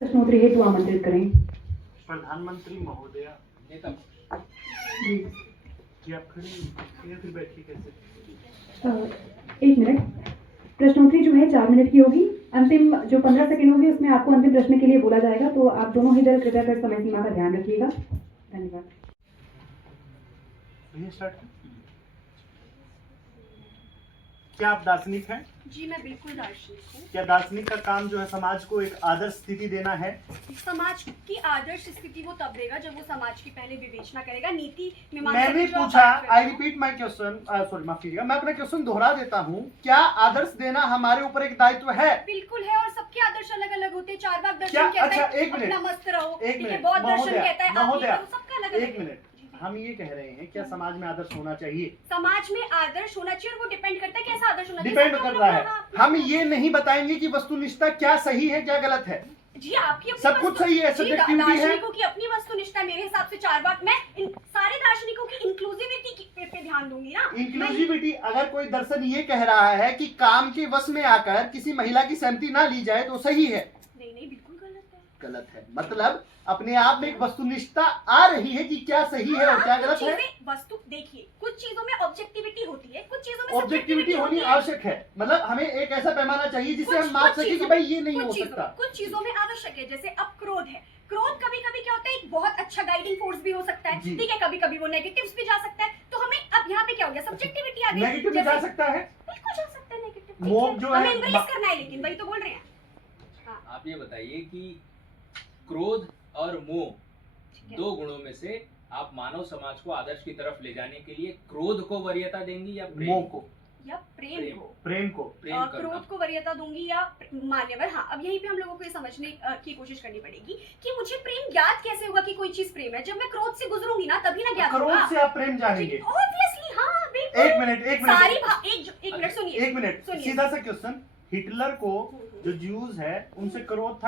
प्रश्नोत्तरी हेतु आमंत्रित करें। प्रधानमंत्री महोदया नेता जी जी आप खड़ी या फिर बैठी कैसे? एक मिनट। प्रश्नोत्तरी जो है 4 मिनट की होगी। अंतिम जो 15 सेकंड होंगे उसमें आपको अंतिम प्रश्न के लिए बोला जाएगा, तो आप दोनों ही दल कृपया कर समय सीमा का ध्यान रखिएगा। धन्यवाद। स्टार्ट। क्या आप दार्शनिक हैं? जी मैं बिल्कुल दार्शनिक हूँ। क्या दार्शनिक का काम जो है समाज को एक आदर्श स्थिति देना है? समाज की आदर्श स्थिति वो तब देगा जब वो समाज की पहले विवेचना करेगा, नीति मैंने पूछा, I repeat my question, sorry माफ कीजिएगा, मैं अपना क्वेश्चन दोहरा देता हूँ। क्या आदर्श देना हमारे ऊपर एक दायित्व है? बिल्कुल है, और सबके आदर्श अलग अलग होते हैं। चारवाक दर्शन क्या? कहता अच्छा, है एक मिनट, मस्त रहो, एक मिनट, बौद्ध दर्शन कहता है महोदया, सबका अलग अलग। एक मिनट, हम ये कह रहे हैं क्या समाज में आदर्श होना चाहिए? समाज में आदर्श होना चाहिए, और वो डिपेंड करता है कैसा आदर्श होना चाहिए। डिपेंड कर रहा है। हम ये नहीं बताएंगे कि वस्तुनिष्ठता क्या सही है क्या गलत है। जी आपकी अपनी सब कुछ सही है, सब्जेक्टिविटी है। दार्शनिकों की अपनी वस्तुनिष्ठता मेरे हिसाब से चारवाक। मैं इन सारे दार्शनिकों की इंक्लूसिविटी पे ध्यान दूंगी ना। इंक्लूसिविटी, अगर कोई दर्शन ये कह रहा है कि काम के वश में आकर किसी महिला की सहमति ना ली जाए तो सही है। नहीं नहीं, बिल्कुल गलत है। गलत है मतलब अपने आप में एक वस्तुनिष्ठता आ रही है कि क्या सही है और क्या गलत है। वस्तु देखिए, कुछ चीजों में ऑब्जेक्टिविटी होती है, कुछ चीजों में ऑब्जेक्टिविटी होनी आवश्यक है। मतलब हमें एक ऐसा पैमाना चाहिए जिससे हम मान सके कि भाई ये नहीं हो सकता। कुछ चीजों में आवश्यक है, जैसे अब क्रोध है। क्रोध कभी कभी क्या होता है, एक बहुत अच्छा गाइडिंग फोर्स भी हो सकता है, ठीक है। कभी कभी वो नेगेटिव्स भी जा सकता है। तो हमें अब यहाँ पे क्या हो गया, सब्जेक्टिविटी आ गई। नेगेटिव भी जा सकता है, बिल्कुल जा सकता है नेगेटिव। मोह जो है हमें एम्ब्रेस करना है, लेकिन वही तो बोल रहे हैं। आप ये बताइए कि क्रोध और मोह दो गुणों में से आप मानव समाज को आदर्श की तरफ ले जाने के लिए क्रोध को वरीयता देंगी या मोह को या प्रेम को? प्रेम को क्रोध को वरीयता दूंगी या मान्यवर। हाँ, अब यहीं पे हम लोगों को ये समझने की कोशिश करनी पड़ेगी कि मुझे प्रेम ज्ञात कैसे होगा कि कोई चीज प्रेम है। जब मैं क्रोध से गुजरूंगी ना तभी ना ज्ञात होगा। क्रोध से आप प्रेम जानेंगे। ऑब्वियसली हाँ, बिल्कुल। एक मिनट एक मिनट सुनिए, एक मिनट, सीधा सा क्वेश्चन। हिटलर को जो ज्यूज है उनसे क्रोध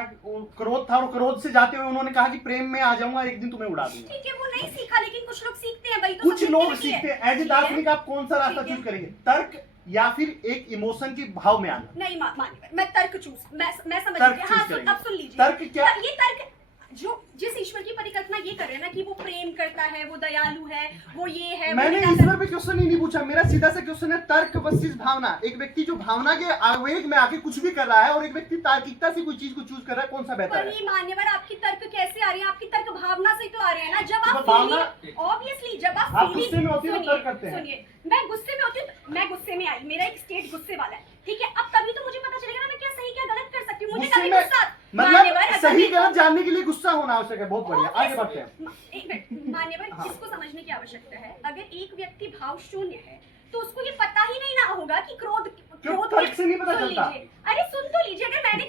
था और क्रोध से जाते हुए उन्होंने कहा कि प्रेम में आ जाऊंगा, एक दिन तुम्हें उड़ा दूंगा। ठीक है, वो नहीं सीखा, लेकिन कुछ लोग सीखते हैं। भाई तो कुछ लोग सीखते हैं। एज ए दार्शनिक आप कौन सा रास्ता चूज करेंगे, तर्क या फिर एक इमोशन के भाव में आना? नहीं मानिए, मैं तर्क चूज, मैं समझ तर्क गई। हाँ अब सुन लीजिए, तर्क क्या? ये तर्क जो जिस ईश्वर की परिकल्पना ये कर रहे हैं ना कि वो प्रेम करता है, वो दयालु है, वो ये है। मैंने ईश्वर पे क्वेश्चन ही नहीं पूछा, मेरा सीधा सा क्वेश्चन है तर्क वर्सेस भावना। एक व्यक्ति जो भावना के आवेग में आके कुछ भी कर रहा है और एक व्यक्ति तार्किकता से कोई चीज को चूज कर रहा है, कौन सा बेहतर है? मान्यवर, आपकी तर्क कैसे आ रही है? आपकी तर्क भावना से तो आ रहे हैं ना। जब आप ऑब्वियसली जब आप गुस्से में होती है तो तर्क करते हैं। सुनिए, मैं गुस्से में होती हूँ, मैं गुस्से में आई, मेरा एक स्टेट गुस्से वाला है, ठीक है। अब तभी तो मुझे पता चलेगा ना मैं क्या सही क्या गलत कर सकती हूँ। मुझे कभी गुस्सा मतलब सही गलत जानने के लिए गुस्सा होना आवश्यक है। बहुत बढ़िया, आगे बढ़ते हैं। मान्यवर, इसको समझने की आवश्यकता है। अगर एक व्यक्ति भाव शून्य है तो उसको ये पता ही नहीं ना होगा कि क्रोध तर्क से नहीं पता चलता। अरे सुन तो लीजिए, अगर मैंने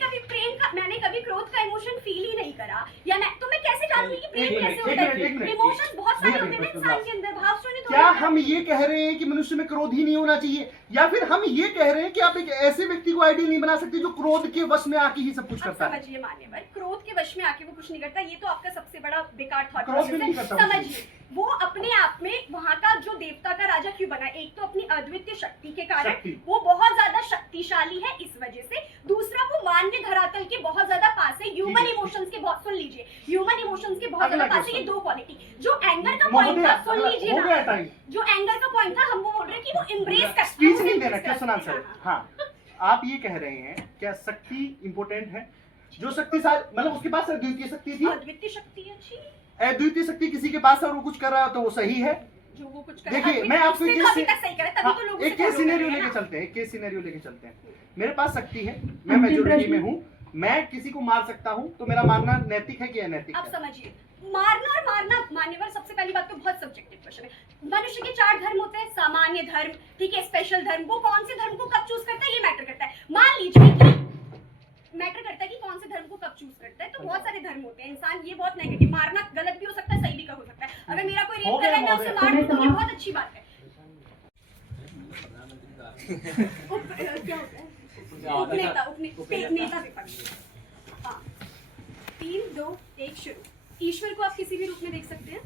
कभी क्रोध का इमोशन फील ही नहीं करा, या तो मैं कैसे जानूंगी कि प्रेम कैसे होता है? इमोशन बहुत सारे होते हैं इंसान के अंदर, भाव शून्य। क्या हम ये कह रहे हैं कि मनुष्य में क्रोध ही नहीं होना चाहिए, या फिर हम ये कह रहे हैं कि आप एक ऐसे व्यक्ति को आइडियल नहीं बना सकते जो क्रोध के वश में आके ही सब कुछ करता है? समझिए मान्यवर, क्रोध के वश में आके वो कुछ नहीं करता। ये तो आपका सबसे बड़ा बेकार थॉट प्रोसेस है। समझिए, वो अपने आप में वहाँ का जो देवता का राजा क्यों बना? एक तो अपनी अद्वितीय शक्ति के कारण वो बहुत ज्यादा शक्तिशाली है, इस वजह से। दूसरा, वो मानवीय धरातल के बहुत ज्यादा पास है। ह्यूमन इमोशंस के बहुत, सुन लीजिए, ह्यूमन इमोशंस के बहुत ज्यादा पास है। ये दो क्वालिटी, जो एंगर का पॉइंट था, सुन लीजिए ना, जो एंगर का पॉइंट था, हम वो बोल रहे हैं कि वो एम्ब्रेस कर, स्पीच नहीं देना, क्वेश्चन आंसर। हाँ, आप ये कह रहे हैं क्या शक्ति इंपोर्टेंट है? जो शक्तिशाली, मतलब उसके पास अद्वितीय शक्ति थी, अद्वितीय शक्ति है जी। अद्वितीय शक्ति किसी के पास और वो कुछ कर रहा है तो वो सही है। जो वो कुछ कर, देखिए मैं आपको एक केस सिनेरियो लेके चलते हैं। मेरे पास शक्ति है, मैं मेजॉरिटी में हूँ, मैं किसी को मार सकता हूँ, तो मेरा मारना नैतिक है कि अनैतिक है? अब समझिए, मारना और मारना मान्यवर, सबसे पहली बात तो बहुत सब्जेक्टिव क्वेश्चन है। मनुष्य के 4 धर्म होते हैं, सामान्य धर्म, ठीक है, स्पेशल धर्म। वो कौन से धर्म को कब चूज करता है ये मैटर करता है। मान लीजिए कि मैटर करता है कि कौन से धर्म को कब चूज करता है। तो बहुत सारे धर्म होते हैं इंसान, ये बहुत नेगेटिव, मारना गलत भी हो सकता है, सही भी हो सकता है। अगर मेरा कोई रेप कर रहा है मैं उसे मार दूं तो ये बहुत अच्छी बात है। क्या होता है? नेता विपक्ष। हाँ, 3 2 1 शुरू। ईश्वर को आप किसी भी रूप में देख सकते हैं।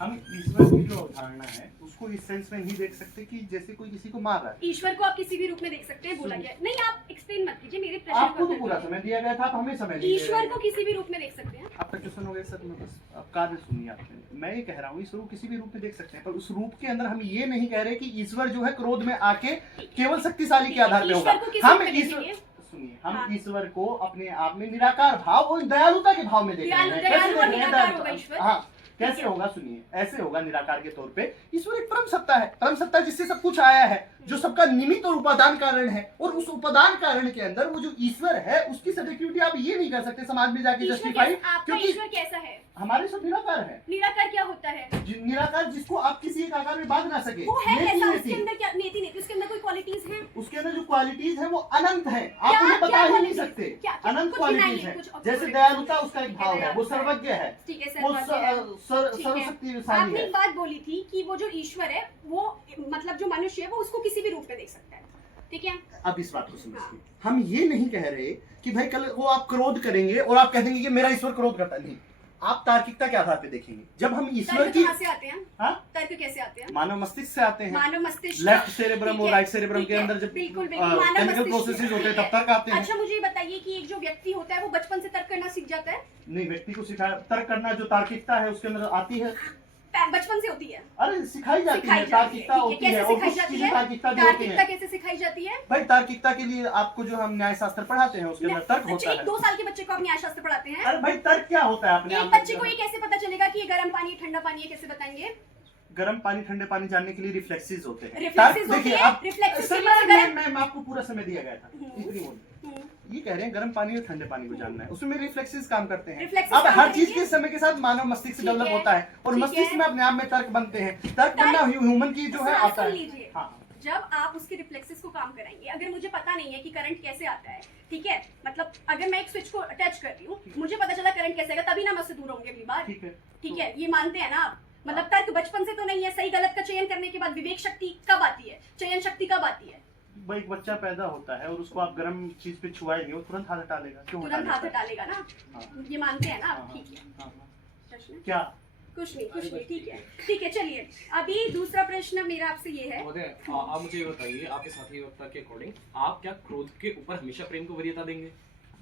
हम ईश्वर की जो अवधारणा है उसको इस सेंस में नहीं देख सकते कि जैसे कोई किसी को मार रहा है। ईश्वर को आप किसी भी रूप में देख सकते हैं, बोला गया है। नहीं, आप एक्सप्लेन मत कीजिए, मेरे प्रश्न आपको का तो उत्तर पूरा दीजिए। समय दिया गया था, आप हमें समय नहीं दे ईश्वर रहे को हैं। किसी भी रूप में देख सकते हैं। आपका क्वेश्चन हो गया सर, मैं बस अब कार्य सुनिए आपने। मैं ये कह रहा हूँ ईश्वर को किसी भी रूप में देख सकते हैं, पर उस रूप के अंदर हम ये नहीं कह रहे कि ईश्वर जो है क्रोध में आके केवल शक्तिशाली के आधार पे होगा। ईश्वर को किस हम रूप में ईश्वर देखेंगे? सुनिए, हम हाँ। ईश्वर को अपने आप में निराकार भाव और दयालुता के भाव में देख रहे हैं। दयालु और देख रहे हैं? निराकार होगा ईश्वर। हाँ, कैसे होगा सुनिए, ऐसे होगा निराकार के तौर पे। ईश्वर एक परम सत्ता है, परम सत्ता जिससे सब कुछ आया है, जो सबका निमित्त और उपादान कारण है, और उस उपादान कारण के अंदर वो जो ईश्वर है उसकी सब्जेक्टिविटी आप ये नहीं कर सकते समाज में जाके ईश्वर जस्टिफाई, आपका क्योंकि ईश्वर कैसा है? हमारे सब निराकार है। निराकार क्या होता है? निराकार जिसको आप किसी एक आकार में बांध ना सके, वो है नेति कैसा? नेति। उसके अंदर क्या नेति नेति, उसके अंदर कोई क्वालिटीज हैं? उसके अंदर जो क्वालिटीज है वो अनंत है, आप क्या- उन्हें बता क्या ही नहीं qualities? सकते। क्या- अनंत कुछ क्वालिटीज गिनाइए, है, कुछ जैसे observe दयालुता करिए। उसका एक ठीक भाव है, वो दयालुता सर्वज्ञ है, ठीक है, वो सर्वज्ञ है। ठीक है। सर्वशक्तिशाली आपने है। एक बात बोली थी कि वो जो ईश्वर है वो मतलब जो मनुष्य है वो उसको किसी भी रूप में देख सकता है, ठीक है? अब इस बात को समझिए, हम ये नहीं कह रहे कि भाई कल वो आप क्रोध करेंगे और आप कह देंगे कि मेरा ईश्वर क्रोध करता नहीं। आप तार्किकता के आधार पे देखेंगे। जब हम ईश्वर तर्क की कहाँ से आते हैं? हाँ? तर्क कैसे आते हैं? मानव मस्तिष्क से आते हैं, मानव मस्तिष्क, लेफ्ट सेरेब्रम ठीक और है, राइट सेरेब्रम ठीक के है, अंदर जब बिल्कुल बिल्कुल मानव केमिकल मस्तिष्क प्रोसेसेस होते हैं ठीक तब तर्क आते हैं। अच्छा, मुझे ये बताइए कि एक जो व्यक्ति होता है वो बचपन से तर्क करना सीख जाता है? नहीं, व्यक्ति को सिखाया तर्क करना, जो तार्किकता है उसके अंदर आती है। बचपन से होती है? अरे सिखाई जाती सिखाई है, जाती तार्किकता है, ठीक होती है, कैसे और सिखाई कुछ जाती चीजें है? तार्किकता भी होती तार्किकता है। कैसे सिखाई जाती है? भाई तार्किकता के लिए आपको जो हम न्याय शास्त्र पढ़ाते हैं उसके अंदर तर्क अच्छा, होता एक है। 2 साल के बच्चे को आप न्यायशास्त्र पढ़ाते हैं? अरे भाई तर्क क्या होता है अपने एक आप में? बच्चे को ये कैसे पता चलेगा कि ये गर्म पानी है, ठंडा पानी है, कैसे बताएंगे? गर्म पानी ठंडे पानी जानने के लिए रिफ्लेक्सेस होते हैं। Reflexes तर्क देखिए, होते हैं, आप reflexes सर, के लिए मैं आपको पूरा समय दिया गया था, इतनी बोल ये कह रहे हैं गर्म पानी और ठंडे पानी को जानना है, उसमें रिफ्लेक्सेस काम करते हैं। Reflexes अब काम हर चीज करेंगे। के समय के साथ मानव मस्तिष्क ठीक डेवलप है, होता है, और ठीक मस्तिष्क है। में अपने आप में तर्क बनते हैं। तर्क बनना ह्यूमन की जो है सुन आता है। लीजिए। हाँ, जब आप उसके रिफ्लेक्सेस को काम कराएंगे, अगर मुझे पता नहीं है कि करंट कैसे आता है, ठीक है, मतलब अगर मैं एक स्विच को अटैच कर रही हूँ, मुझे पता चला करंट कैसे आएगा, तभी ना मैं उससे दूर होंगे अगली बार, ठीक है। ठीक है? ये मानते हैं ना आप? मतलब तर्क बचपन से तो नहीं है, सही गलत का चयन करने के बाद विवेक शक्ति कब आती है, चयन शक्ति कब आती है? भाई एक बच्चा पैदा होता है और उसको आप गर्म चीज पे छुआएंगे, वो तुरंत हाथ हटा लेगा। क्यों तुरंत हाथ लेता है? हटा लेगा ना, हाँ। ये मानते हैं ना आप? हाँ, ठीक है, हाँ, हाँ। प्रश्न क्या कुछ नहीं, ठीक है, चलिए अभी दूसरा प्रश्न मेरा आपसे ये है। महोदय, आप मुझे ये बताइए, आपके साथी वक्ता के अकॉर्डिंग आप क्या क्रोध के ऊपर हमेशा प्रेम को वरीयता देंगे?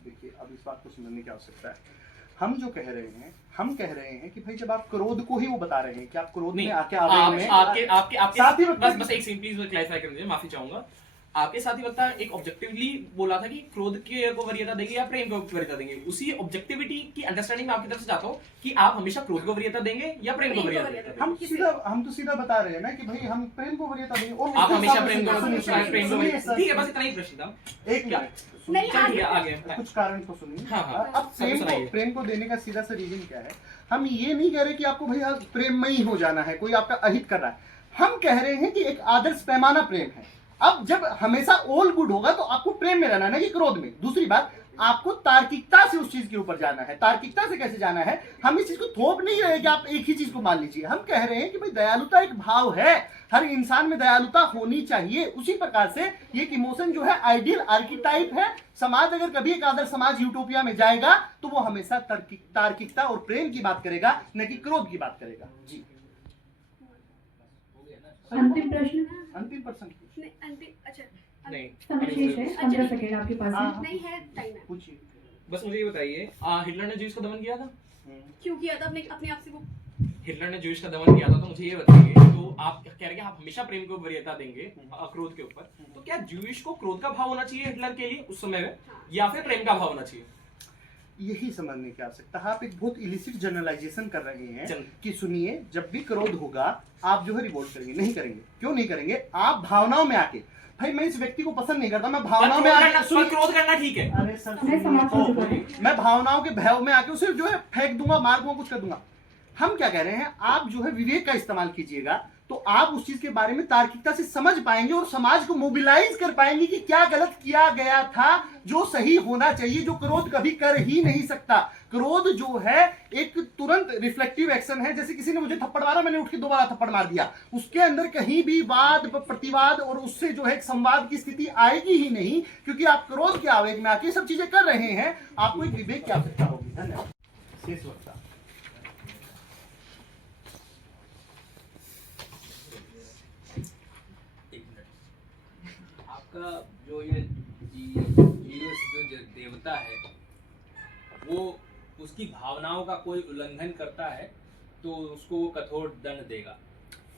देखिए, अब इस बात को समझने की आवश्यकता है। हम जो कह रहे हैं, हम कह रहे हैं कि भाई जब आप क्रोध को ही वो बता रहे हैं कि आप क्रोध में आके आवेग में आपके साथी वक्ता बस एक सीन प्लीज क्लैरिफाई कर दीजिए, माफी चाहूंगा। आपके साथी वक्ता एक ऑब्जेक्टिवली बोला था कि क्रोध के को वरीयता देंगे या प्रेम को वरीयता देंगे। उसी ऑब्जेक्टिविटी की अंडरस्टैंडिंग में आपकी तरफ से चाहता हूँ कि आप हमेशा क्रोध को वरीयता देंगे या प्रेम को वरीयता देंगे। हम तो सीधा बता रहे हैं ना कि भाई हम प्रेम को वरीयता देंगे, और आप उसके हमेशा हिसाब से प्रेम को सुनिए, प्रेम को सुनिए, वरीयता, ठीक है, बस इतना ही प्रश्न था। एक मिनट सुनिए, नहीं, चलिए आगे कुछ कारण को सुनिए। हाँ, हाँ। अब प्रेम को देने का सीधा सा रीजन क्या है? हम ये नहीं कह रहे कि आपको भैया प्रेममयी हो जाना है, कोई आपका अहित कर रहा है। हम कह रहे हैं कि एक आदर्श पैमाना प्रेम है। अब जब हमेशा ऑल गुड होगा तो आपको प्रेम में रहना है, ना कि क्रोध में। दूसरी बात, आपको तार्किकता से उस चीज के ऊपर जाना है। तार्किकता से कैसे जाना है? हम इस चीज को थोप नहीं रहे कि आप एक ही चीज को मान लीजिए। हम कह रहे हैं कि भाई दयालुता एक भाव है, हर इंसान में दयालुता होनी चाहिए। उसी प्रकार से ये एक इमोशन जो है आइडियल आर्किटाइप है। समाज अगर कभी एक आदर्श समाज यूटोपिया में जाएगा तो वो हमेशा तार्किकता और प्रेम की बात करेगा, न कि क्रोध की बात करेगा। जी, अंतिम प्रश्न। अंतिम प्रश्न नहीं, अंतिम, अच्छा नहीं, समय शेष है, 15 सेकेंड आपके पास है। हाँ। नहीं है, टाइम है। पूछिए। बस मुझे ये बताइए, हिटलर ने ज्यूस का दमन किया था? क्यों किया था? अपने अपने आप से वो हिटलर ने ज्यूस का दमन किया था, तो मुझे ये बताइए, तो आप कह रहे हैं कि आप हमेशा प्रेम को वरीयता देंगे क्रोध के ऊपर, तो क्या ज्यूइश को क्रोध का भाव होना चाहिए हिटलर के लिए उस समय में, या फिर प्रेम का भाव होना चाहिए? यही समझने की आवश्यकता है। आप एक बहुत इलिसिट जनरलाइजेशन कर रहे हैं चल। कि सुनिए, जब भी क्रोध होगा आप जो है रिवोल्ट करेंगे। नहीं करेंगे। क्यों नहीं करेंगे? आप भावनाओं में आके, भाई मैं इस व्यक्ति को पसंद नहीं करता, मैं भावनाओं में आके क्रोध करना ठीक है। अरे सर समय समाप्त हो चुका है। मैं भावनाओं के भय में आके उसे जो है फेंक दूंगा, मार दूंगा, कुछ कर दूंगा। हम क्या कह रहे हैं, आप जो है विवेक का इस्तेमाल कीजिएगा, तो आप उस चीज के बारे में तार्किकता से समझ पाएंगे और समाज को मोबिलाइज कर पाएंगे कि क्या गलत किया गया था, जो सही होना चाहिए, जो क्रोध कभी कर ही नहीं सकता। क्रोध जो है एक तुरंत रिफ्लेक्टिव एक्शन है। जैसे किसी ने मुझे थप्पड़ मारा, मैंने उठ के दोबारा थप्पड़ मार दिया, उसके अंदर कहीं भी वाद प्रतिवाद और उससे जो है एक संवाद की स्थिति आएगी ही नहीं, क्योंकि आप क्रोध के आवेग में आके सब चीजें कर रहे हैं। आपको एक विवेक की आवश्यकता होगी। धन्यवाद। शेष वक्ता। भावनाओं का कोई उल्लंघन करता है तो उसको वो कठोर दंड देगा।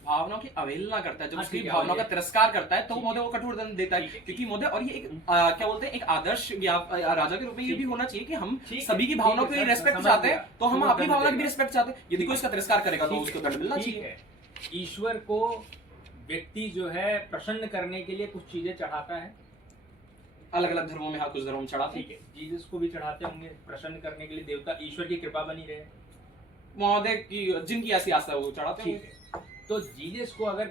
भावनाओं की अवहेलना करता है, जब हाँ, उसकी ठीक है, भावनाओं का ये- तिरस्कार करता है तो ठीक महोदय वो कठोर दंड देता ठीक है, है, क्योंकि महोदय और ये एक क्या बोलते हैं, एक आदर्श या राजा के रूप में ये भी होना चाहिए कि हम ठीक है, सभी की ठीक भावनाओं है, की सर, रेस्पेक्ट समझ चाहते हैं, गया। तो हम वो अपनी दंड भावना की भी देगा। रिस्पेक्ट चाहते हैं। यदि कोई इसका तिरस्कार करेगा तो ठीक उसको है, दंड मिलना ठीक चाहिए। है। ईश्वर को व्यक्ति जो है प्रसन्न करने के लिए कुछ चीजें चढ़ाता है। अलग अलग धर्मों में, हाँ, कुछ धर्मों में चढ़ाते हैं। ठीक है, जीसस को भी चढ़ाते होंगे प्रसन्न करने के लिए, देवता ईश्वर की कृपा बनी रहे। महोदय की जिनकी ऐसी आस्था है वो चढ़ाते हैं। ठीक है, तो जीसस को अगर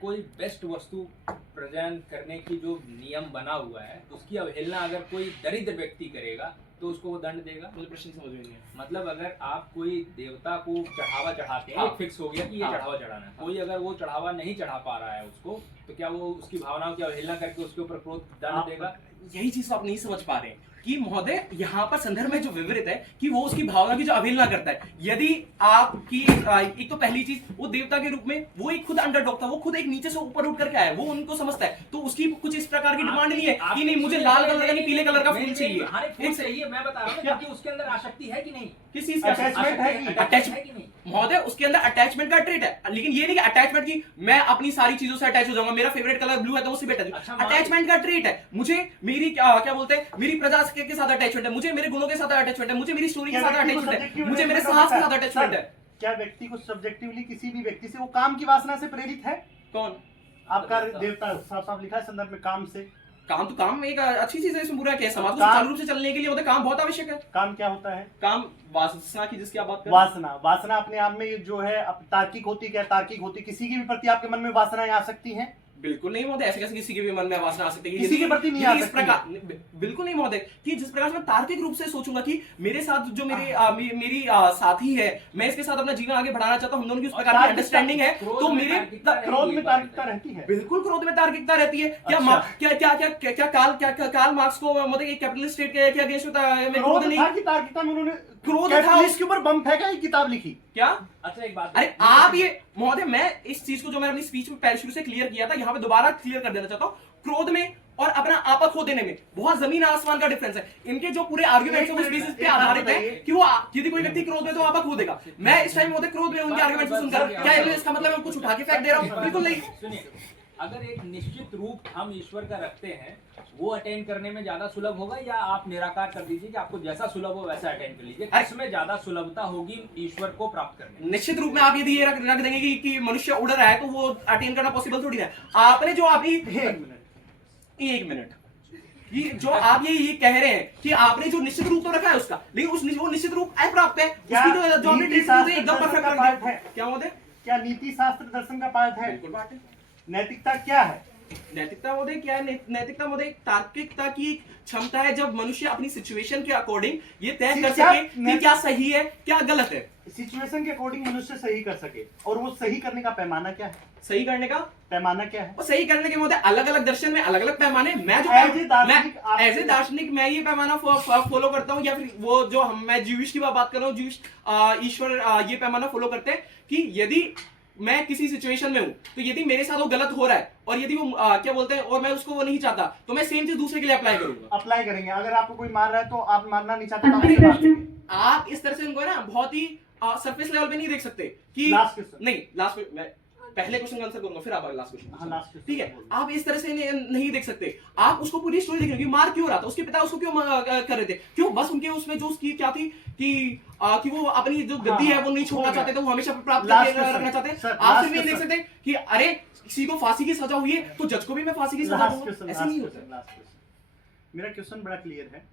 कोई बेस्ट वस्तु प्रदान करने की जो नियम बना हुआ है उसकी अवहेलना अगर कोई दरिद्र व्यक्ति करेगा तो उसको वो दंड देगा। मुझे प्रश्न समझ में नहीं आया। मतलब अगर आप कोई देवता को चढ़ावा चढ़ाते हैं, हाँ। एक फिक्स हो गया कि ये हाँ। चढ़ावा चढ़ाना है, कोई अगर वो चढ़ावा नहीं चढ़ा पा रहा है उसको, तो क्या वो उसकी भावनाओं की अवहेलना करके उसके ऊपर क्रोध दंड देगा? यही चीज आप नहीं समझ पा रहे हैं कि महोदय यहाँ पर संदर्भ में जो विवरित है कि वो उसकी भावना की जो अवहेलना करता है। यदि आपकी एक तो पहली चीज, वो देवता के रूप में वो एक खुद अंडरडॉग था, वो खुद एक नीचे से ऊपर उठ करके आया, वो उनको समझता है, तो उसकी कुछ इस प्रकार की डिमांड नहीं है कि नहीं मुझे लाल कलर का नहीं पीले कलर का फूल चाहिए। हर एक फूल चाहिए, मैं बता रहा हूँ ना, क्योंकि उसके अंदर आसक्ति है कि नहीं? किस चीज का Attachment है कि- अटैचमेंट है कि नहीं? महोदय उसके अंदर अटैचमेंट का ट्रेट है, लेकिन ये नहीं कि अटैचमेंट की मैं अपनी सारी चीजों से अटैच हो जाऊंगा, मेरा फेवरेट कलर ब्लू है तो उससे बेटर। अच्छा, मान अटैचमेंट का ट्रेट है, मुझे मेरी क्या बोलते हैं, मेरी प्रजा के साथ अटैचमेंट है, मुझे मेरे गुणों के साथ अटैचमेंट है, मुझे मेरी स्टोरी के क्या साथ व्यक्ति को अटैचमेंट है, subjective मुझे मेरे attachment साहस के होता साथ अटैचमेंट सर, है। क्या व्यक्ति को सब्जेक्टिवली किसी भी व्यक्ति से वो काम की वासना से प्रेरित है? कौन? आपका देवता साफ साफ लिखा है संदर्भ में, काम से। काम तो काम एक अच्छी चीज है, इसमें बुरा क्या है? समाज को काम- सुचारू रूप से चलने के लिए होता काम बहुत आवश्यक है। काम क्या होता है? काम वासना की जिसकी आप बात कर रहे हैं। वासना। वासना अपने आप में जो है तार्किक होती, क्या तार्किक होती? किसी के भी प्रति आपके मन में वासनाएं आ सकती हैं? बिल्कुल नहीं महोदय, ऐसे कैसे किसी के भी मन में वासना आ सकती है? किसी के प्रति नहीं यदि आ इस सकती प्रकार बिल्कुल नहीं महोदय, कि जिस प्रकार से मैं तार्किक रूप से सोचूंगा कि मेरे साथ जो मेरी साथी है, मैं इसके साथ अपना जीवन आगे बढ़ाना चाहता हूं, हम दोनों की उस प्रकार की अंडरस्टैंडिंग है, तो मेरे क्रोध में तार्किकता रहती है। बिल्कुल क्रोध में तार्किकता रहती है। क्या अच्छा। क्या क्या क्या क्या कार्ल मार्क्स को मतलब एक कैपिटलिस्ट स्टेट के अगेंस्ट में क्रोध क्रोध नहीं, था कि तार्किकता में उन्होंने क्रोध था कैपिटलिस्ट के ऊपर बम फेंका, एक किताब लिखी? क्या? अच्छा, एक बात अरे आप ये महोदय, मैं इस चीज को जो मैंने अपनी स्पीच में पहले शुरू से क्लियर किया था, यहाँ पे दोबारा क्लियर कर देना चाहता हूँ। क्रोध में और अपना आपा खो देने में बहुत जमीन आसमान का डिफरेंस है। इनके जो पूरे आर्गुमेंट्स हैं उस बेसिस पे आधारित है कि वो यदि कोई व्यक्ति क्रोध में तो आपा खो देगा। मैं इस टाइम महोदय क्रोध में उनके आर्गुमेंट्स को सुनकर क्या इसका मतलब मैं कुछ उठा के फेंक दे रहा हूँ? बिल्कुल नहीं। सुनिए, अगर एक निश्चित रूप हम ईश्वर का रखते हैं, वो अटेंड करने में ज्यादा सुलभ होगा, या आप निराकार कर दीजिए कि आपको जैसा सुलभ हो वैसा अटेंड कर लीजिए? इसमें ज्यादा सुलभता होगी ईश्वर को प्राप्त करने में? निश्चित रूप में आप यदि ये रख देंगे कि मनुष्य उड़ रहा है तो वो अटेन करना पॉसिबल थोड़ी ना है। आपने जो अभी एक मिनट कि जो आप ये कह रहे हैं कि आपने जो निश्चित रूप तो रखा है उसका, लेकिन वो निश्चित रूप अप्राप्त है, उसकी जो आपने नीति टेस्ट शास्त्र एकदम दर्शन परफेक्ट का कर पाठ दिया। है? क्या महोदय? क्या नीति शास्त्र दर्शन का पाठ है? बिल्कुल बात है। नैतिकता क्या है? नैतिकता महोदय क्या है? नैतिकता महोदय तार्किकता की एक क्षमता है, जब मनुष्य अपनी सिचुएशन के अकॉर्डिंग ये तय कर क्या- सके कि क्या सही है क्या गलत है। सिचुएशन के अकॉर्डिंग मनुष्य सही कर सके, और वो सही करने का पैमाना क्या है? सही करने का पैमाना क्या है? और सही करने के महोदय अलग अलग दर्शन में अलग अलग पैमाने, मैं जो As a दार्शनिक आप- एज ए दार्शनिक मैं ये पैमाना फॉलो करता हूँ, या फिर वो जो मैं ज्यूइश की बात कर रहा हूँ, ज्यूइश ईश्वर ये पैमाना फॉलो करते हैं कि यदि मैं किसी सिचुएशन में हूं, तो यदि मेरे साथ वो गलत हो रहा है और यदि वो क्या बोलते हैं और मैं उसको वो नहीं चाहता, तो मैं सेम चीज दूसरे के लिए अप्लाई करूंगा। अप्लाई करेंगे। अगर आपको कोई मार रहा है तो आप मारना नहीं चाहते तो अंतिम आपसे मार प्रश्न। देंगे। आप इस तरह से उनको ना बहुत ही सरफेस लेवल पे नहीं देख सकते कि Last question। नहीं, लास्ट मैं पहले क्वेश्चन का आंसर करूंगा, फिर आप लास्ट क्वेश्चन। हाँ, last question। ठीक है, आप इस तरह से नहीं देख सकते। आप उसको पूरी स्टोरी देख रहे हो कि मार क्यों रहा था, उसके पिता उसको क्यों कर रहे थे, क्यों बस उनके उसमें जो उसकी क्या थी कि वो अपनी जो गद्दी है वो नहीं छोड़ना चाहते थे, वो हमेशा प्राप्त Last करके question। रखना चाहते हैं। Sir, आप last सिर्फ ये देख question। सकते कि अरे किसी को फांसी की सजा हुई है तो जज को भी मैं फांसी की सजा Last दूंगा, question, ऐसे last नहीं question, होता। last question। मेरा क्वेश्चन बड़ा क्लियर है।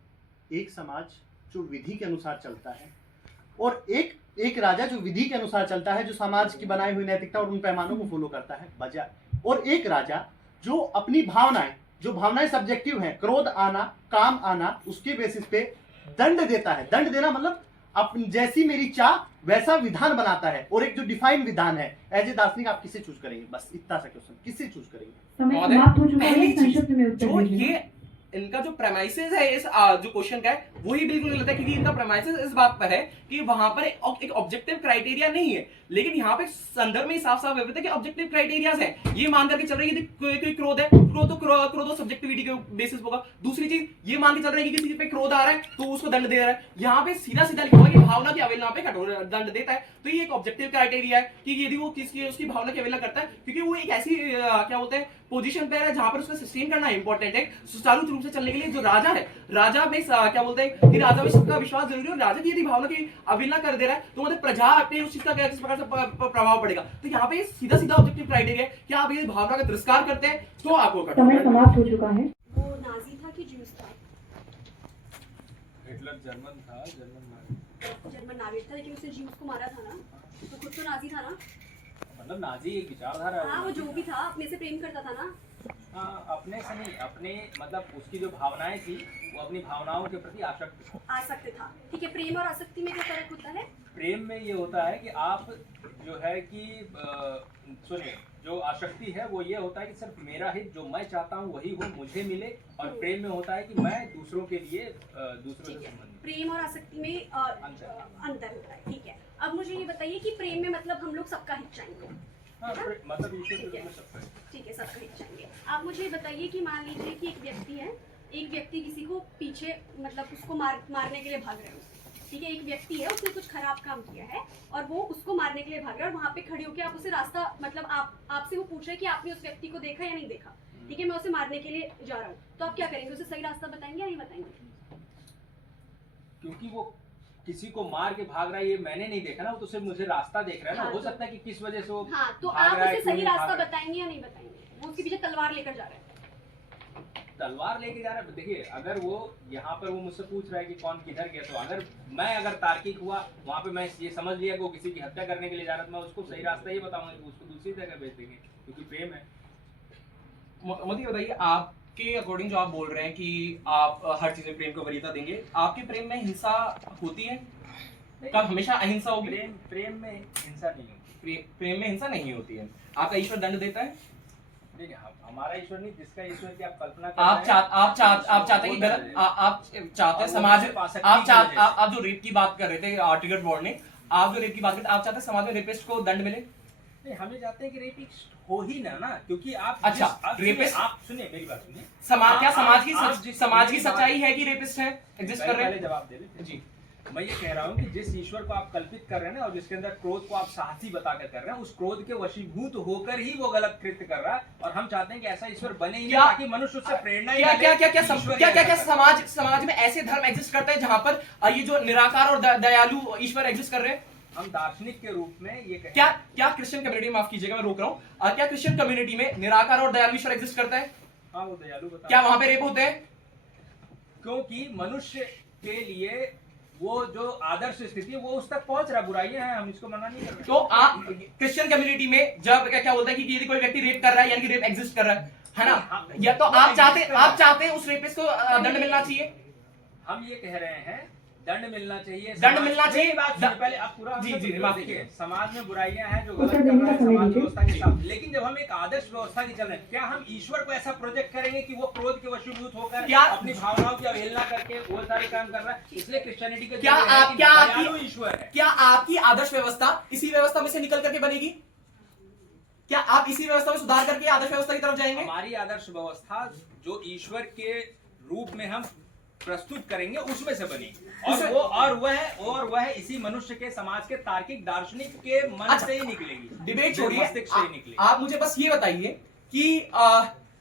एक समाज जो विधि के अनुसार चलता है, और एक राजा जो विधि के अनुसार चलता है, जो समाज की बनाई हुई नैतिकता और उन पैमानों को फॉलो करता है, बजाय, और एक राजा जो अपनी भावनाएं सब्जेक्टिव हैं, क्रोध आना, काम आना, उसके बेसिस पे दंड देता है। दंड देना मतलब अपनी जैसी मेरी चाह वैसा विधान बनाता है, और एक जो डिफाइंड विधान है। एज ए दार्शनिक आप किसे चूज करेंगे? बस इतना सा क्वेश्चन, किसे चूज करेंगे? समय महोदय, समाप्त हो चुका है, पहली चीज संक्षिप्त में उत्तर जो दीजिए। ये इनका जो प्रेमाइसेस है इस जो क्वेश्चन का है वही बिल्कुल गलत है, क्योंकि इनका प्रेमाइसेस इस बात पर है कि वहां पर एक ऑब्जेक्टिव क्राइटेरिया नहीं है, लेकिन यहाँ पे संदर्भ में साफ साफ व्यवहित है कि ऑब्जेक्टिव क्राइटेरियाज है। ये मान करके चल रही है कि कोई क्रोध है, क्रोध सब्जेक्टिविटी के बेसिस होगा। दूसरी चीज ये मान के चल रही है कि किसी पे क्रोध आ रहा है तो उसको दंड दे रहा है, यहाँ पे सीधा सीधा लिखा हुआ है कि भावना की अवहेलना पे कठोर दंड देता है। तो ये एक ऑब्जेक्टिव क्राइटेरिया है कि यदि वो किसकी उसकी भावना की अवहेलना करता है, क्योंकि वो एक ऐसी क्या बोलते हैं पोजीशन पे है जहां पर उसका सस्टेन करना इंपॉर्टेंट है सुचारू रूप से चलने के लिए। जो राजा है, राजा में क्या बोलते हैं कि राजा में सबका विश्वास जरूरी है, और राजा की यदि भावना की अवहेलना कर दे रहा है तो मतलब प्रजा पे उस चीज का किस प्रकार से प्रभाव पड़ेगा। तो यहाँ पे सीधा सीधा ऑब्जेक्टिव क्राइटेरिया है कि आप यदि भावना का तिरस्कार करते हैं तो आपको समय समाप्त हो चुका है। वो नाजी था कि ज्यूस था? हिटलर जर्मन था, जर्मन नागरिक था, लेकिन उसने ज्यूस को मारा था ना, तो खुद तो नाजी था ना। मतलब नाजी एक विचारधारा हाँ, वो जो भी था अपने से प्रेम करता था ना। हाँ, अपने से नहीं, अपने मतलब उसकी जो भावनाएं थी वो अपनी भावनाओं के प्रति आसक्त था। आसक्त था, ठीक है। प्रेम और आसक्ति में क्या फर्क होता है? प्रेम में ये होता है कि आप जो है कि सुनिए, जो आसक्ति है वो ये होता है कि सिर्फ मेरा हित जो मैं चाहता हूँ वही हो, मुझे मिले। और प्रेम में होता है कि मैं दूसरों के लिए दूसरों से ठीक है, संबंधित। प्रेम और आसक्ति में अंतर होता है, ठीक है। अब मुझे ये बताइए कि प्रेम में मतलब हम लोग सबका हित चाहेंगे, हाँ, मतलब ईश्वर ठीक है, में सबका है। ठीक है, सबका हित चाहेंगे। आप मुझे बताइए कि मान लीजिए कि एक व्यक्ति है, एक व्यक्ति किसी को पीछे मतलब उसको मारने के लिए भाग रहे हो, ठीक है। एक व्यक्ति है, उसने कुछ खराब काम किया है और वो उसको मारने के लिए भाग रहा है, और वहाँ पे खड़े होकर आप उसे रास्ता मतलब आपसे वो पूछ रहे हैं कि आपने उस व्यक्ति को देखा या नहीं देखा, ठीक है, मैं उसे मारने के लिए जा रहा हूँ, तो आप क्या करेंगे? उसे सही रास्ता बताएंगे या नहीं बताएंगे? क्योंकि वो किसी को मार के भाग रहा है ये मैंने नहीं देखा ना, वो तो सिर्फ मुझे रास्ता देख रहा है ना। हाँ, हो तो- सकता है कि किस वजह से वो हाँ, तो भाग आप रहा है, उसे क्यों सही नहीं रास्ता भाग रहा है। बताएंगे या नहीं बताएंगे? वो उसके पीछे तलवार लेकर जा रहा है। तलवार लेके जा रहा है, देखिए अगर वो यहाँ पर वो मुझसे पूछ रहा है कि कौन किधर गया, तो अगर तार्किक हुआ वहाँ पे मैं ये समझ लिया कि वो किसी की हत्या करने के लिए जा रहा था, मैं उसको सही रास्ता ये बताऊंगा कि उसको दूसरी जगह भेज देंगे, क्योंकि प्रेम है। मोदी बताइए, आपके अकॉर्डिंग जो आप बोल रहे हैं कि आप हर चीज में प्रेम को वरीयता देंगे, आपके प्रेम में हिंसा होती है? कब हमेशा अहिंसा होगी? प्रेम में हिंसा नहीं होती। प्रेम में हिंसा नहीं होती है। आपका ईश्वर दंड देता है? देखिए हमारा ईश्वर नहीं, जिसका ईश्वर की आप कल्पना कर आप रहे हैं, चाहते हैं कि गलत आप चाहते हैं समाज आप जो रेप की बात कर रहे थे ट्रिगर वार्निंग, आप जो रेप की बात कर रहे थे, आप चाहते हैं समाज में रेपिस्ट को दंड मिले? नहीं, हमें चाहते हैं कि रेपिस्ट हो ही ना क्योंकि आप अच्छा, रेपिस्ट आप सुनिए मेरी बात सुनिए। समाज की सच्चाई है कि रेपिस्ट है एग्जिस्ट कर रहे पहले हैं? जवाब दे देते जी, मैं ये कह रहा हूँ कि जिस ईश्वर को आप कल्पित कर रहे हैं ना, और जिसके अंदर क्रोध को आप साहसी बताकर कर रहे हैं, उस क्रोध के वशीभूत होकर ही वो गलत कृत्य कर रहा है। और हम चाहते हैं कि ऐसा ईश्वर बने ही नहीं, ताकि मनुष्य उससे प्रेरणा ही ना ले। क्या समाज में ऐसे धर्म एग्जिस्ट करते हैं जहां पर ये जो निराकार और दयालु ईश्वर एग्जिस्ट कर रहे हैं? हम दार्शनिक के रूप में ये कहें, क्या क्रिश्चियन कम्युनिटी में, माफ कीजिएगा मैं रोक रहा हूँ, क्या क्रिश्चियन कम्युनिटी में निराकार और दयालु ईश्वर एग्जिस्ट करता है? हाँ वो दयालु बता, क्या वहां पे रेप होते हैं? क्योंकि मनुष्य के लिए वो जो आदर्श स्थिति है वो उस तक पहुंच रहा, बुराइयां हैं, हम इसको मना नहीं कर रहे। तो आप क्रिश्चियन कम्युनिटी में जब क्या बोलते हैं कि यदि कोई व्यक्ति रेप कर रहा है यानी कि रेप एग्जिस्ट कर रहा है ना, या तो आप चाहते हैं उस रेपिस्ट को दंड मिलना चाहिए? हम ये कह रहे हैं दंड मिलना चाहिए, दंड मिलना चाहिए। पहले आप पूरा जी, माफ कीजिए। समाज में बुराइयां हैं जो उत्तर गलत देने कर रहा का है समय समाज दीजिए। व्यवस्था के साथ, लेकिन जब हम एक आदर्श व्यवस्था की चल रहे हैं, क्या हम ईश्वर को ऐसा प्रोजेक्ट करेंगे कि वो क्रोध के वशीभूत होकर अपनी भावनाओं की अवहेलना करके वो सारे काम कर रहा है? इसलिए क्रिश्चियनिटी का दयालु ईश्वर है। क्या आपकी आदर्श व्यवस्था इसी व्यवस्था में से निकल करके बनेगी? क्या आप इसी व्यवस्था में सुधार करके आदर्श व्यवस्था की तरफ जाएंगे? हमारी आदर्श व्यवस्था जो ईश्वर के रूप में हम प्रस्तुत करेंगे उसमें से बनी, और वह इसी मनुष्य के समाज के तार्किक दार्शनिक के मन से ही निकलेगी, डिबेट छोड़िए, मस्तिष्क से ही निकलेगी। आप मुझे बस ये बताइए कि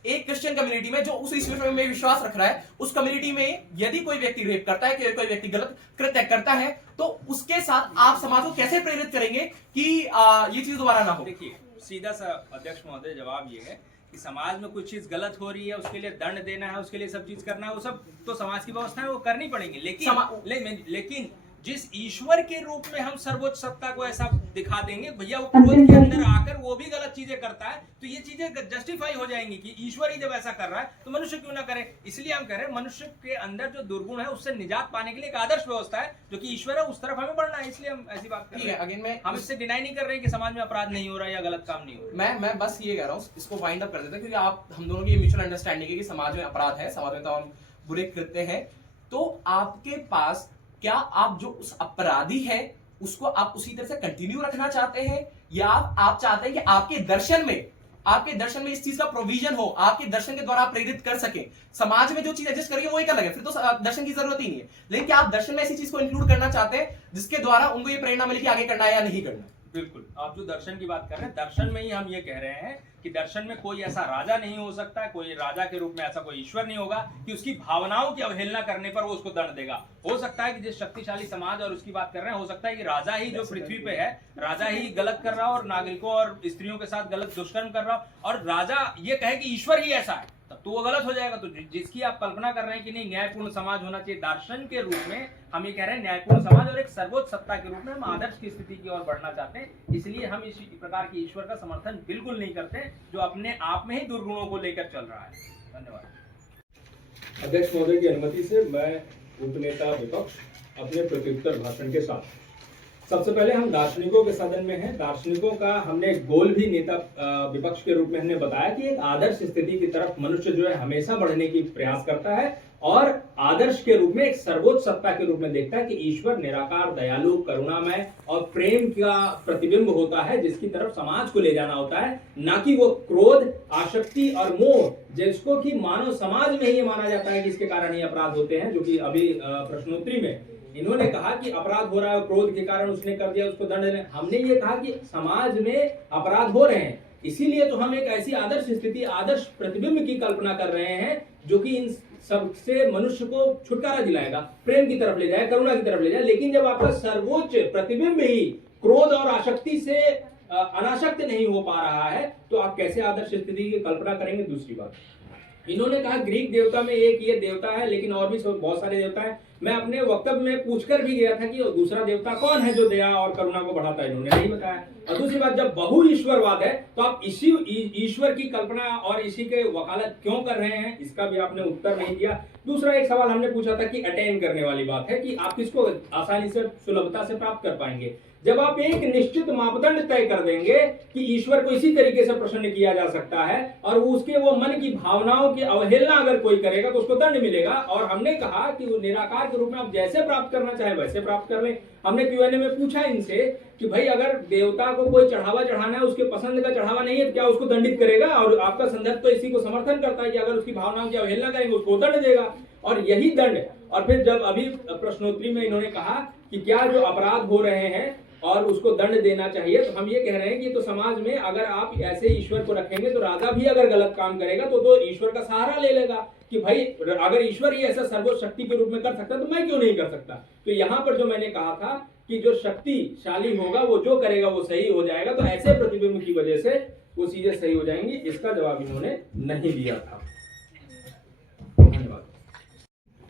एक क्रिश्चियन कम्युनिटी में जो उस ईश्वर में विश्वास रख रहा है, उस कम्युनिटी में यदि कोई व्यक्ति रेप करता है, कोई व्यक्ति गलत कृत्य करता है, तो उसके साथ आप समाज को कैसे प्रेरित करेंगे कि ये चीज दोबारा ना हो? देखिए सीधा सा अध्यक्ष महोदय जवाब ये है कि समाज में कुछ चीज गलत हो रही है, उसके लिए दंड देना है, उसके लिए सब चीज करना है, वो सब तो समाज की व्यवस्था है, वो करनी पड़ेगी। लेकिन जिस ईश्वर के रूप में हम सर्वोच्च सत्ता को ऐसा दिखा देंगे, भैया वो क्रोध के अंदर आकर वो भी गलत चीजें करता है, तो ये चीजें जस्टिफाई हो जाएंगी कि ईश्वर ही जब ऐसा कर रहा है तो मनुष्य क्यों ना करे। इसलिए हम कह रहे हैं मनुष्य के अंदर जो दुर्गुण है उससे निजात पाने के लिए एक आदर्श व्यवस्था है जो कि ईश्वर है, उस तरफ हमें बढ़ना है, इसलिए हम ऐसी बात कर रहे हैं। अगेन मैं हम इससे डिनाई नहीं कर रहे हैं कि समाज में अपराध नहीं हो रहा है या गलत काम नहीं हो रहा है। मैं बस ये कह रहा हूँ, इसको वाइंड अप कर देते हैं, क्योंकि आप हम दोनों की म्यूचुअल अंडरस्टैंडिंग है कि समाज में अपराध है, समाज में तो हम बुरे कृत्य हैं। तो आपके पास क्या आप जो उस अपराधी है उसको आप उसी तरह से कंटिन्यू रखना चाहते हैं, या आप चाहते हैं कि आपके दर्शन में इस चीज का प्रोविजन हो, आपके दर्शन के द्वारा आप प्रेरित कर सके। समाज में जो चीज एडजस्ट करेंगे वो एक अलग है, फिर तो दर्शन की जरूरत ही नहीं है। लेकिन क्या आप दर्शन में ऐसी चीज को इंक्लूड करना चाहते हैं जिसके द्वारा उनको ये प्रेरणा मिले कि आगे करना है या नहीं करना? बिल्कुल, आप जो दर्शन की बात कर रहे हैं, दर्शन में ही हम ये कह रहे हैं कि दर्शन में कोई ऐसा राजा नहीं हो सकता है, कोई राजा के रूप में ऐसा कोई ईश्वर नहीं होगा कि उसकी भावनाओं की अवहेलना करने पर वो उसको दंड देगा। हो सकता है कि जिस शक्तिशाली समाज और उसकी बात कर रहे हैं, हो सकता है कि राजा ही जो पृथ्वी पे है, राजा ही गलत कर रहा हो और नागरिकों और स्त्रियों के साथ गलत दुष्कर्म कर रहा हो, और राजा ये कहे कि ईश्वर ही ऐसा है, तब तो वो गलत हो जाएगा। तो जिसकी आप कल्पना कर रहे हैं कि नहीं न्यायपूर्ण समाज होना चाहिए, दर्शन के रूप में हम ये कह रहे हैं न्यायपूर्ण समाज और एक सर्वोच्च सत्ता के रूप में हम आदर्श की स्थिति की ओर बढ़ना चाहते हैं। इसलिए हम इस प्रकार के ईश्वर का समर्थन बिल्कुल नहीं करते जो अपने आप में ही दुर्गुणों को लेकर चल रहा है। धन्यवाद। अध्यक्ष महोदय की अनुमति से मैं उपनेता विपक्ष अपने प्रत्युत्तर भाषण के साथ, सबसे पहले हम दार्शनिकों के सदन में हैं। दार्शनिकों का हमने एक गोल भी नेता विपक्ष के रूप में हमने बताया कि एक आदर्श स्थिति की तरफ मनुष्य जो है हमेशा बढ़ने की प्रयास करता है और आदर्श के रूप में एक सर्वोच्च सत्ता के रूप में देखता है कि ईश्वर निराकार, दयालु, करुणामय और प्रेम का प्रतिबिंब होता है जिसकी तरफ समाज को ले जाना होता है, ना कि वो क्रोध, आसक्ति और मोह जिसको कि मानव समाज में ही माना जाता है कि इसके कारण ही अपराध होते हैं। जो कि अभी प्रश्नोत्तरी में इन्होंने कहा कि अपराध हो रहा है, क्रोध के कारण उसने कर दिया, उसको दंड देना। हमने ये कहा कि समाज में अपराध हो रहे हैं, इसीलिए तो हम एक ऐसी आदर्श स्थिति, आदर्श प्रतिबिंब की कल्पना कर रहे हैं जो कि इन सबसे मनुष्य को छुटकारा दिलाएगा, प्रेम की तरफ ले जाए, करुणा की तरफ ले जाए। लेकिन जब आपका सर्वोच्च प्रतिबिंब ही क्रोध और आसक्ति से अनासक्त नहीं हो पा रहा है तो आप कैसे आदर्श स्थिति की कल्पना करेंगे? दूसरी बात, इन्होंने कहा ग्रीक देवता में एक ये देवता है लेकिन और भी बहुत सारे देवता हैं। मैं अपने वक्तव्य में पूछकर भी गया था कि दूसरा देवता कौन है जो दया और करुणा को बढ़ाता है, इन्होंने नहीं बताया। और दूसरी बात, जब बहु ईश्वरवाद है तो आप इसी ईश्वर की कल्पना और इसी के वकालत क्यों कर रहे हैं, इसका भी आपने उत्तर नहीं दिया। दूसरा एक सवाल हमने पूछा था कि अटेन करने वाली बात है कि आप किसको आसानी से, सुलभता से प्राप्त कर पाएंगे। जब आप एक निश्चित मापदंड तय कर देंगे कि ईश्वर को इसी तरीके से प्रसन्न किया जा सकता है और उसके वो मन की भावनाओं की अवहेलना अगर कोई करेगा तो उसको दंड मिलेगा। और हमने कहा कि वो निराकार के रूप में आप जैसे प्राप्त करना चाहे वैसे प्राप्त कर लें। हमने Q&A में पूछा इनसे कि भाई अगर देवता को कोई चढ़ावा चढ़ाना है, उसके पसंद का चढ़ावा नहीं है तो क्या उसको दंडित करेगा? और आपका संदर्भ तो इसी को समर्थन करता है कि अगर उसकी भावनाओं की अवहेलना करेंगे उसको दंड देगा, और यही दंड। और फिर जब अभी प्रश्नोत्तरी में इन्होंने कहा कि क्या जो अपराध हो रहे हैं और उसको दंड देना चाहिए, तो हम ये कह रहे हैं कि तो समाज में अगर आप ऐसे ईश्वर को रखेंगे तो राजा भी अगर गलत काम करेगा तो ईश्वर का सहारा ले लेगा कि भाई अगर ईश्वर ही ऐसा सर्वोच्च शक्ति के रूप में कर सकता तो मैं क्यों नहीं कर सकता। तो यहाँ पर जो मैंने कहा था कि जो शक्तिशाली होगा वो जो करेगा वो सही हो जाएगा, तो ऐसे प्रतिबिंब की वजह से वो चीजें सही हो जाएंगी। इसका जवाब इन्होंने नहीं दिया था। धन्यवाद।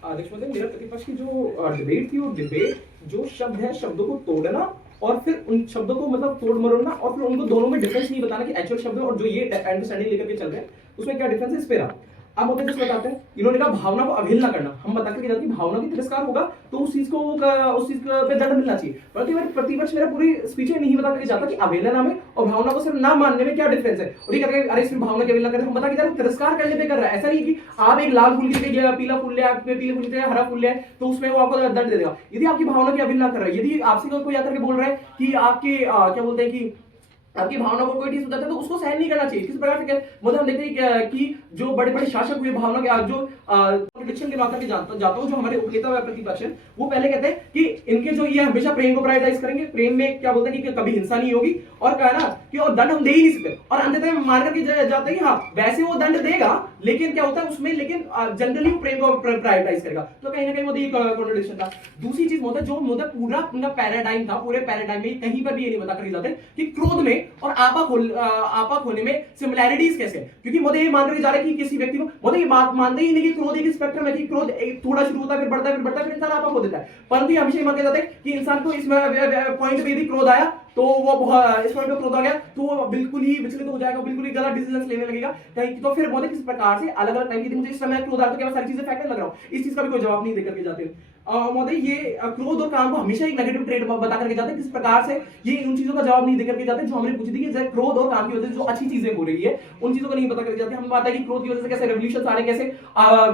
अध्यक्ष महोदय, मेरा प्रतिपक्ष की जो डिबेट थी वो डिबेट जो शब्द है, शब्दों को तोड़ना और फिर उन शब्दों को मतलब तोड़ मरोड़ना और फिर उनको दोनों में डिफरेंस नहीं बताना कि एक्चुअल शब्द और जो ये अंडरस्टैंडिंग लेकर के चल रहे हैं उसमें क्या डिफरेंस है, इस पे रहा। अब मुझे कुछ बताते हैं, इन्होंने कहा भावना को अवहेलना करना, हम बता करके जाते हैं भावना की तिरस्कार होगा तो उस चीज पे दंड मिलना चाहिए। प्रतिपक्ष मेरा पूरी स्पीच में नहीं बता करके जाता कि अवहेलना में और भावना को सिर्फ ना मानने में क्या डिफरेंस है। और ये कहते हैं अरे सिर्फ भावना की अवहेलना करते, हम बता के जा रहे हैं तिरस्कार करने पे कर रहा है। ऐसा नहीं कि आप एक लाल फूल की जगह पीला फूल ले, आपके पीले फूल की जगह हरा फूल ले तो उसमें वो आपको दंड दे देगा। यदि आपकी भावना की अवहेलना कर रहा है, यदि आपसे कोई आकर के बोल रहा है कि आपके क्या बोलते हैं कि आपकी भावना को कोई चीज बताता है तो उसको सहन नहीं करना चाहिए। किस प्रकार से मतलब हम देखते हैं कि जो बड़े बड़े शासक हुए भावना के जो कॉन्ट्रडिक्शन के माता के जाता हूं, जो हमारे उपनेता व प्रतिपक्ष हैं वो पहले कहते हैं कि इनके जो ये हमेशा प्रेम को प्रायोरिटाइज करेंगे, प्रेम में क्या बोलते हैं कि कभी हिंसा नहीं होगी और कहा ना कि और दंड हम दे ही नहीं सकते, और अंततः मान करके जाते हैं कि हाँ वैसे वो दंड देगा लेकिन क्या होता है उसमें, लेकिन जनरली वो प्रेम को प्रायोरिटाइज करेगा। तो कहीं ना कहीं मोदी कॉन्ट्रडिक्शन था। दूसरी चीज मोदी जो मोदी पूरा पैराडाइम था, पूरे पैराडाइम में कहीं पर भी ये नहीं बता कर जाते कि क्रोध में और आपा होने में सिमिलैरिटीज कैसे, क्योंकि मोदी ये मान कर जा रहे हैं कि किसी व्यक्ति को, मोदी ये बात मानते ही नहीं कि क्रोध एक स्पेक्ट्रम है कि क्रोध एक थोड़ा शुरू होता है, फिर बढ़ता है, फिर बढ़ता है, फिर इंसान आपा खो देता है। परंतु ये हमेशा ये माना जाता है कि इंसान को इस पॉइंट पे यदि क्रोध आया तो वो इस पॉइंट पे क्रोध आ गया तो वो बिल्कुल ही विचलित हो जाएगा, बिल्कुल ही गलत डिसीजन लेने लगेगा कहीं। तो फिर बोले किस प्रकार से अलग अलग टाइम की मुझे इस समय क्रोध आता है, क्या मैं सारी चीजें फेंकने लग रहा हूँ, इस चीज का भी कोई जवाब नहीं देकर के जाते। महोदय ये क्रोध और काम को हमेशा एक नेगेटिव ट्रेड बता करके जाते हैं, किस प्रकार से ये उन चीजों का जवाब नहीं देकर के जाते जो हमने पूछी थी कि क्रोध और काम की वजह से जो अच्छी चीजें हो रही है उन चीजों को नहीं बता करके जाते। हमें बात है कि क्रोध की वजह से कैसे रेवोल्यूशन आ रहे, कैसे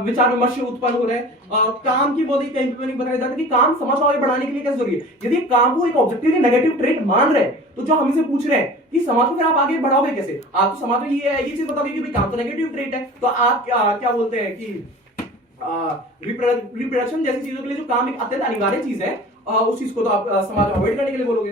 विचार विमर्श उत्पन्न हो रहे हैं। काम की बोली कहीं पे नहीं बताया जाता कि काम समाज को आगे बढ़ाने के लिए कैसे जरूरी है। यदि काम को एक ऑब्जेक्टिवली नेगेटिव ट्रेड मान रहे हैं तो जो हम इसे पूछ रहे हैं कि समाज को फिर आप आगे बढ़ाओगे कैसे। आप तो समाज में ये चीज बताओगे कि भाई काम तो नेगेटिव ट्रेड है, तो आप क्या बोलते हैं कि रिप्रोडक्शन जैसी चीजों के लिए जो काम एक अत्यंत अनिवार्य चीज है उस चीज को तो आप समाज में अवॉइड करने के लिए बोलोगे।